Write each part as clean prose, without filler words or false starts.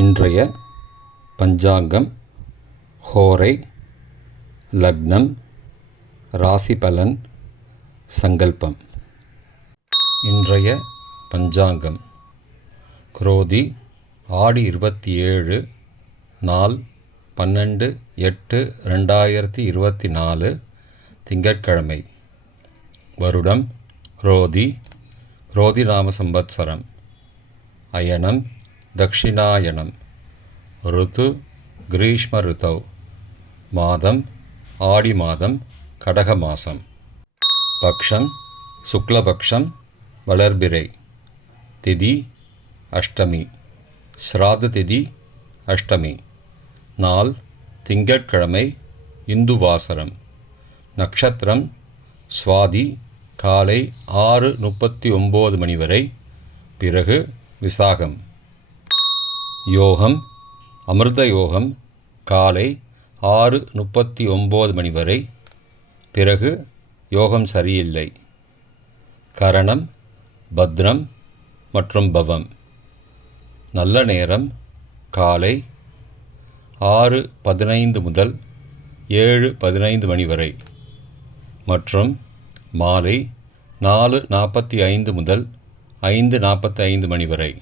இன்றைய பஞ்சாங்கம், ஹோரை, லக்னம், ராசி பலன், சங்கல்பம். இன்றைய பஞ்சாங்கம் குரோதி ஆடி 27, நாள் 12/8/2024, திங்கட்கிழமை. வருடம் குரோதி, குரோதி நாம சம்பத்சரம். அயனம் தக்ஷிணாயனம். ருத்து கிரீஷ்ம ருத்தௌ. மாதம் ஆடி மாதம், கடக மாதம். பக்ஷம் சுக்லபக்ஷம், வளர்பிறை. திதி அஷ்டமி. ஸ்ராத திதி அஷ்டமி. நாள் திங்கட்கிழமை, இந்து வாசரம். நக்ஷத்திரம் சுவாதி, காலை 6:39 மணி வரை, பிறகு விசாகம். யோகம் அமிர்த யோகம், காலை 6:39 மணி வரை, பிறகு யோகம் சரியில்லை. கரணம் பத்ரம் மற்றும் பவம். நல்ல நேரம் காலை 6:15 முதல் 7:15 மணி வரை மற்றும் மாலை 4:45 முதல் 5:45 மணி வரை.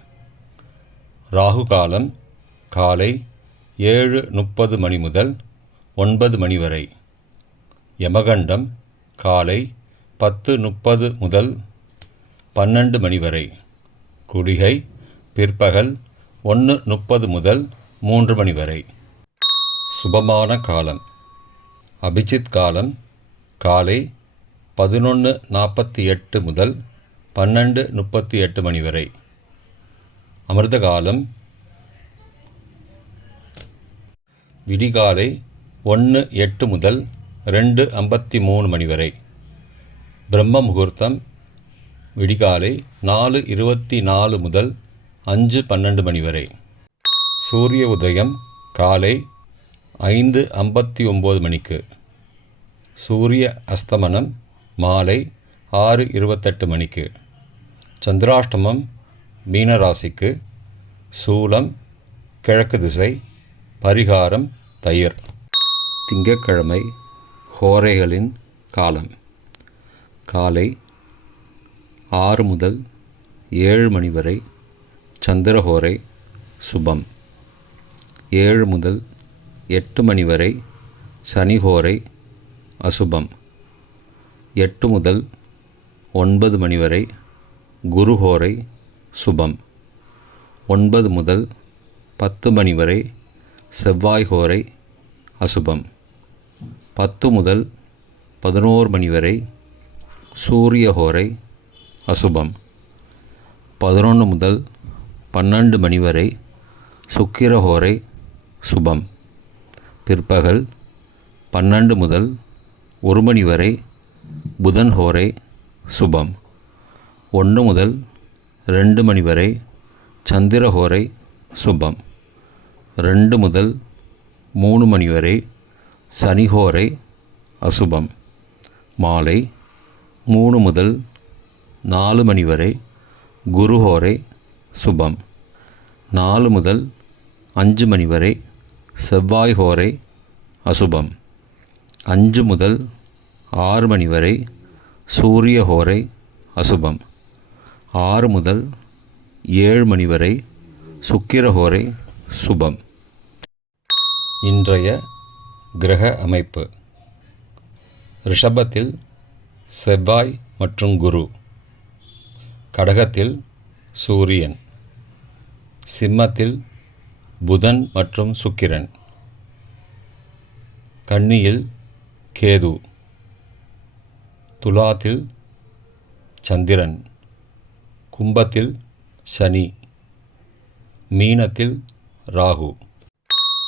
ராகு காலம் காலை 7:30 மணி முதல் 9 மணி வரை. யமகண்டம் காலை 10:30 முதல் 12 மணி வரை. குளிகை பிற்பகல் 1:30 முதல் 3 மணி வரை. சுபமான காலம் அபிஜித் காலம் காலை 11:48 முதல் 12:38 மணி வரை. அமிர்த காலம் விடிகாலை 1:08 முதல் 2:53 மணி வரை. பிரம்ம முகூர்த்தம் விடிகாலை 4:24 முதல் 5:12 மணி வரை. சூரிய உதயம் காலை 5:59 மணிக்கு. சூரிய அஸ்தமனம் மாலை 6:28 மணிக்கு. சந்திராஷ்டமம் மீனராசிக்கு. சூலம் கிழக்கு திசை. பரிகாரம் தயிர். திங்கட்கிழமை ஹோரைகளின் காலம் காலை 6 முதல் 7 மணி வரை சந்திரஹோரை சுபம். 7 முதல் 8 மணி வரை சனிஹோரை அசுபம். 8 முதல் 9 மணி வரை குருஹோரை சுபம். 9 முதல் 10 மணி வரை செவ்வாய் ஹோரை அசுபம். 10 முதல் 11 மணி வரை சூரிய ஹோரை அசுபம். 11 முதல் 12 மணி வரை சுக்கிர ஹோரை சுபம். பிற்பகல் 12 முதல் 1 மணி வரை புதன் ஹோரை சுபம். 1 முதல் 2 மணி வரை சந்திரஹோரை சுபம். 2 முதல் 3 மணி வரை சனிஹோரை அசுபம். மாலை 3 முதல் 4 மணி வரை குருஹோரை சுபம். 4 முதல் 5 மணி வரை செவ்வாய் ஹோரை அசுபம். 5 முதல் 6 மணி வரை சூரிய ஹோரை அசுபம். 6 முதல் 7 மணி வரை சுக்கிரஹோரை சுபம். இன்றைய கிரக அமைப்பு. ரிஷபத்தில் செவ்வாய் மற்றும் குரு. கடகத்தில் சூரியன். சிம்மத்தில் புதன் மற்றும் சுக்கிரன். கன்னியில் கேது. துலாத்தில் சந்திரன். கும்பத்தில் சனி. மீனத்தில் ராகு.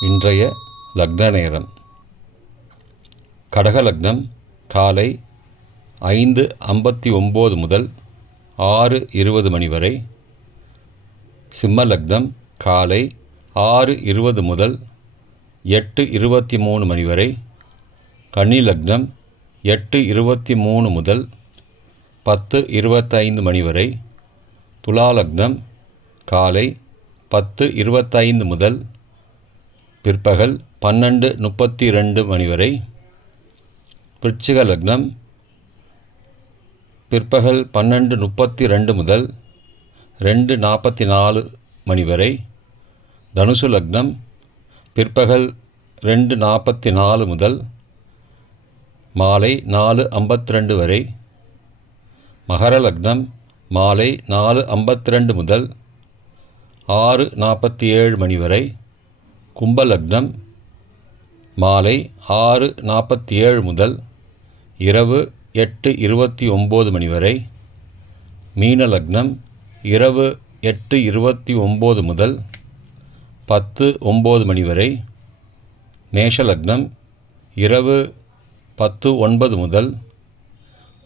இன்றைய லக்ன நேரம். கடக லக்னம் காலை 5:59 முதல் 6:20 மணி வரை. சிம்ம லக்னம் காலை 6:20 முதல் 8:23 மணி வரை. கன்னி லக்னம் 8:23 முதல் 10:25 மணி வரை. துலா லக்னம் காலை 10:25 முதல் பிற்பகல் 12:32 மணி வரை. விருச்சிக லக்னம் பிற்பகல் 12:32 முதல் 2:44 மணி வரை. தனுசு லக்னம் பிற்பகல் 2:44 முதல் மாலை 4:52 வரை. மகர லக்னம் மாலை 4:52 முதல் 6:47 மணி வரை. கும்ப லக்னம் மாலை 6:47 முதல் இரவு 8:29 மணி வரை. மீன லக்னம் இரவு 8:29 முதல் 10:09 மணி வரை. மேஷ லக்னம் இரவு 10:09 முதல்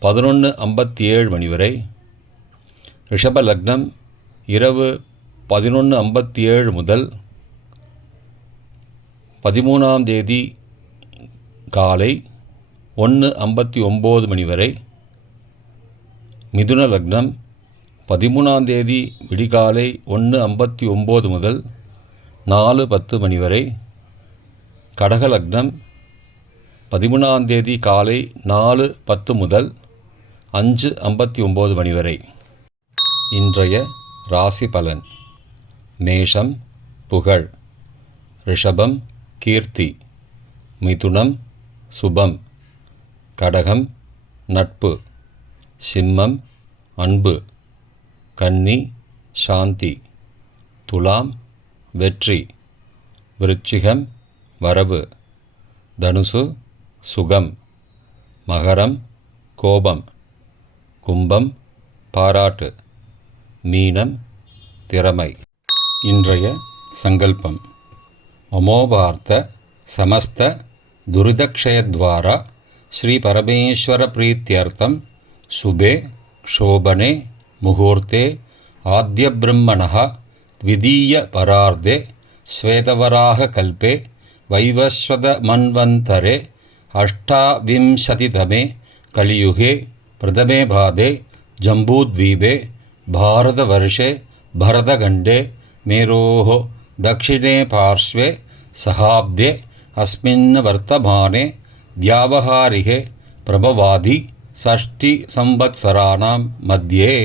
11:57 மணி வரை. ரிஷப லக்னம் இரவு 11:57 முதல் 13ஆம் தேதி காலை 1:59 மணி வரை. மிதுன லக்னம் 13ஆம் தேதி விடிகாலை 1:59 முதல் 4:10 மணி வரை. கடக லக்னம் 13ஆம் தேதி காலை 4:10 முதல் 5:59 மணி வரை. இன்றைய ராசி பலன். மேஷம் புகழ், ரிஷபம் கீர்த்தி, மிதுனம் சுபம், கடகம் நட்பு, சிம்மம் அன்பு, கன்னி சாந்தி, துலாம் வெற்றி, விருச்சிகம் வரவு, தனுசு சுகம், மகரம் கோபம், கும்பம் பாராட்டு, மீனம் திறமை. இன்றைய சங்கல்பம். அமோபார்த்த சமஸ்த துரிதக்ஷயத்வாரா ஸ்ரீ பரமேஸ்வர பிரீத்யர்த்தம் சுபே க்ஷோபனே முகூர்த்தே ஆத்ய பிரம்மணः த்விதீய பரார்த்தே ஸ்வேதவராக கல்பே வைவஸ்வத மன்வந்தரே அஷ்டாவிம்சதிதமே கலியுகே பிரதமே பாதே ஜம்பூத்வீபே பாரதவர்ஷே பரதகண்டே மேரோः दक्षिणे पार्श्वे सहाब्दे अस्मिन् वर्तमाने व्यावहारिके प्रभवादि षष्टिसंवत्सराणां मध्ये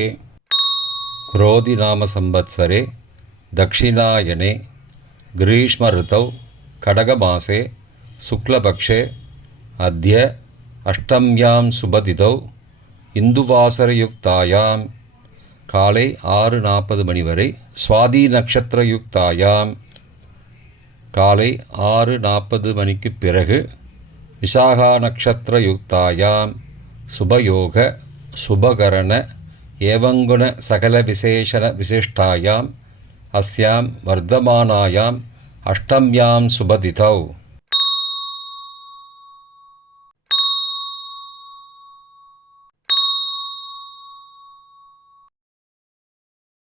क्रोधिनामसंवत्सरे दक्षिणायने ग्रीष्मऋतौ कडगमासे शुक्लपक्षे अद्य अष्टम्यां शुभतिथौ इन्दुवासरयुक्तायां காலை 6:40 மணி வரை. சுவாதி நட்சத்திரயுக்தாயாம் காலை 6:40 மணிக்கு பிறகு. விசாகா நட்சத்திரயுக்தாயாம் சுபயோக சுபகரண ஏவங்குண சகல விசேஷண விசிஷ்டாயாம் அஸ்யாம் வர்த்தமானாயாம் அஷ்டம்யாம் சுபதிதௌ